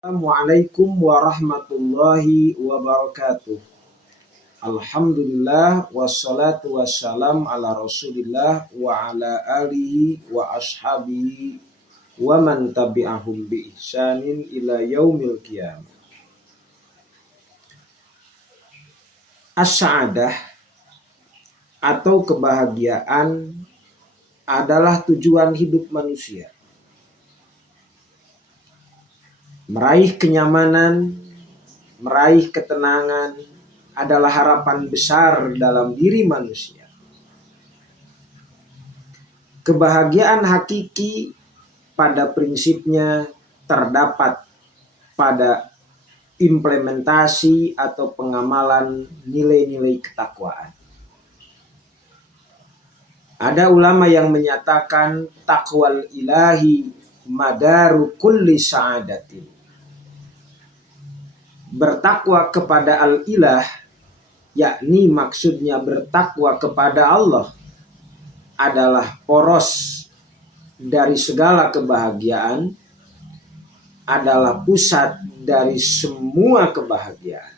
Assalamualaikum warahmatullahi wabarakatuh. Alhamdulillah wassalatu wassalam ala Rasulillah wa ala alihi wa ashabihi wa man tabi'ahum bi ihsanin ila yaumil qiyamah. As-sa'adah atau kebahagiaan adalah tujuan hidup manusia. Meraih kenyamanan, meraih ketenangan adalah harapan besar dalam diri manusia. Kebahagiaan hakiki pada prinsipnya terdapat pada implementasi atau pengamalan nilai-nilai ketakwaan. Ada ulama yang menyatakan takwal ilahi madaru kulli sa'adatin. Bertakwa kepada al-ilah, yakni maksudnya bertakwa kepada Allah, adalah poros dari segala kebahagiaan, adalah pusat dari semua kebahagiaan.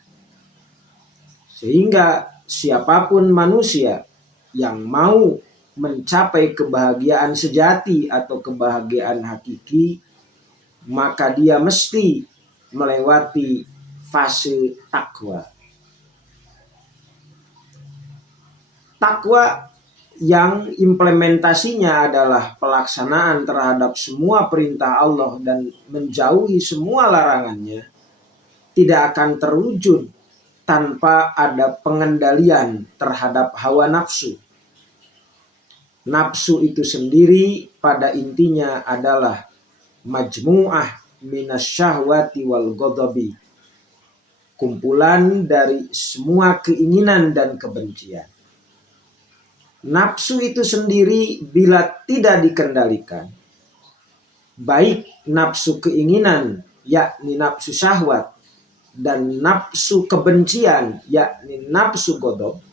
Sehingga siapapun manusia yang mau mencapai kebahagiaan sejati atau kebahagiaan hakiki, maka dia mesti melewati fase takwa. Takwa yang implementasinya adalah pelaksanaan terhadap semua perintah Allah dan menjauhi semua larangannya, tidak akan terwujud tanpa ada pengendalian terhadap hawa nafsu. Nafsu itu sendiri pada intinya adalah majmu'ah minasyahwati wal ghadabi, kumpulan dari semua keinginan dan kebencian. Nafsu itu sendiri bila tidak dikendalikan, baik nafsu keinginan yakni nafsu syahwat dan nafsu kebencian yakni nafsu ghadab,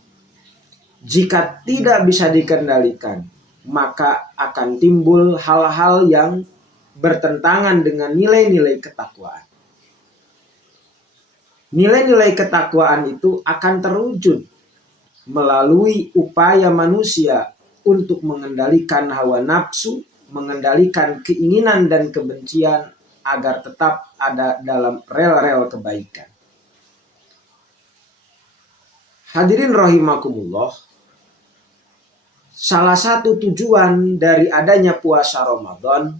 jika tidak bisa dikendalikan, maka akan timbul hal-hal yang bertentangan dengan nilai-nilai ketakwaan. Nilai-nilai ketakwaan itu akan terwujud melalui upaya manusia untuk mengendalikan hawa nafsu, mengendalikan keinginan dan kebencian agar tetap ada dalam rel-rel kebaikan. Hadirin rahimakumullah, salah satu tujuan dari adanya puasa Ramadan,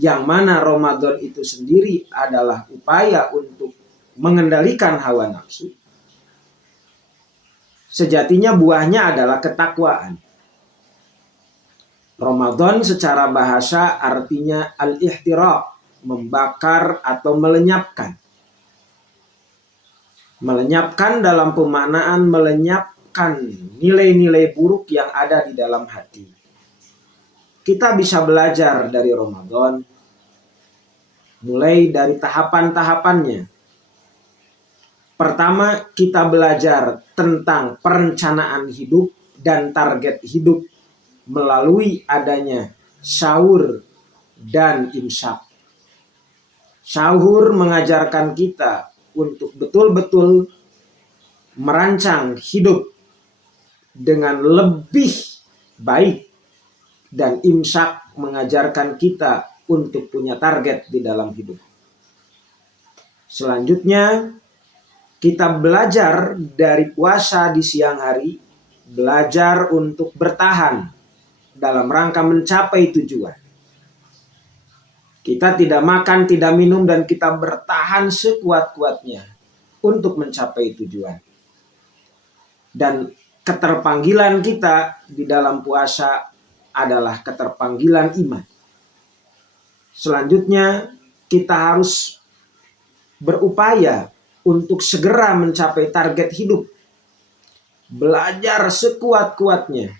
yang mana Ramadan itu sendiri adalah upaya untuk mengendalikan hawa nafsu, sejatinya buahnya adalah ketakwaan. Ramadan secara bahasa artinya al-ihtiraq, membakar atau melenyapkan. Melenyapkan dalam pemaknaan melenyapkan nilai-nilai buruk yang ada di dalam hati. Kita bisa belajar dari Ramadan, mulai dari tahapan-tahapannya. Pertama, kita belajar tentang perencanaan hidup dan target hidup melalui adanya sahur dan imsak. Sahur mengajarkan kita untuk betul-betul merancang hidup dengan lebih baik, dan imsak mengajarkan kita untuk punya target di dalam hidup. Selanjutnya, kita belajar dari puasa di siang hari, belajar untuk bertahan dalam rangka mencapai tujuan. Kita tidak makan, tidak minum, dan kita bertahan sekuat-kuatnya untuk mencapai tujuan. Dan keterpanggilan kita di dalam puasa adalah keterpanggilan iman. Selanjutnya, kita harus berupaya untuk segera mencapai target hidup. Belajar sekuat-kuatnya,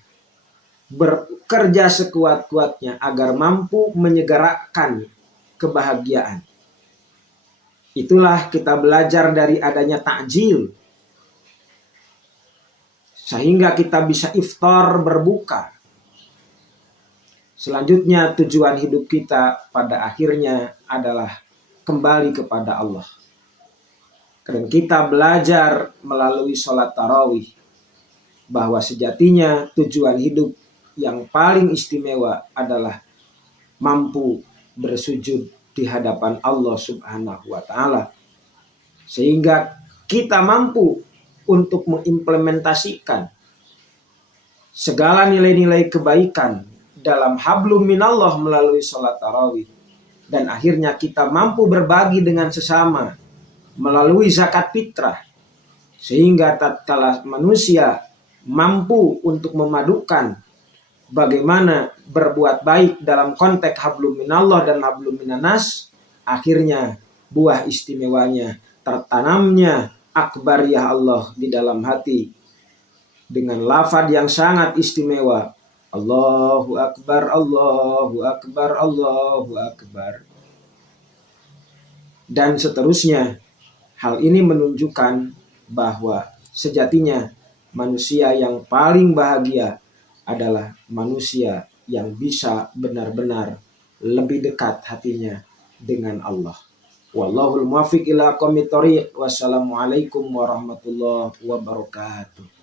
bekerja sekuat-kuatnya agar mampu menyegerakan kebahagiaan. Itulah kita belajar dari adanya takjil, sehingga kita bisa iftar, berbuka. Selanjutnya tujuan hidup kita pada akhirnya adalah kembali kepada Allah. Dan kita belajar melalui sholat tarawih bahwa sejatinya tujuan hidup yang paling istimewa adalah mampu bersujud di hadapan Allah Subhanahu wa Ta'ala, sehingga kita mampu untuk mengimplementasikan segala nilai-nilai kebaikan dalam hablum minallah melalui sholat tarawih, dan akhirnya kita mampu berbagi dengan sesama melalui zakat fitrah, sehingga tatkala manusia mampu untuk memadukan bagaimana berbuat baik dalam konteks hablum minallah dan hablum minanas, akhirnya buah istimewanya tertanamnya akbariyah Allah di dalam hati dengan lafaz yang sangat istimewa, Allahu Akbar, Allahu Akbar, Allahu Akbar, dan seterusnya. Hal ini menunjukkan bahwa sejatinya manusia yang paling bahagia adalah manusia yang bisa benar-benar lebih dekat hatinya dengan Allah. Wallahul muwaffiq ila aqwamit thoriq. Wassalamualaikum warahmatullahi wabarakatuh.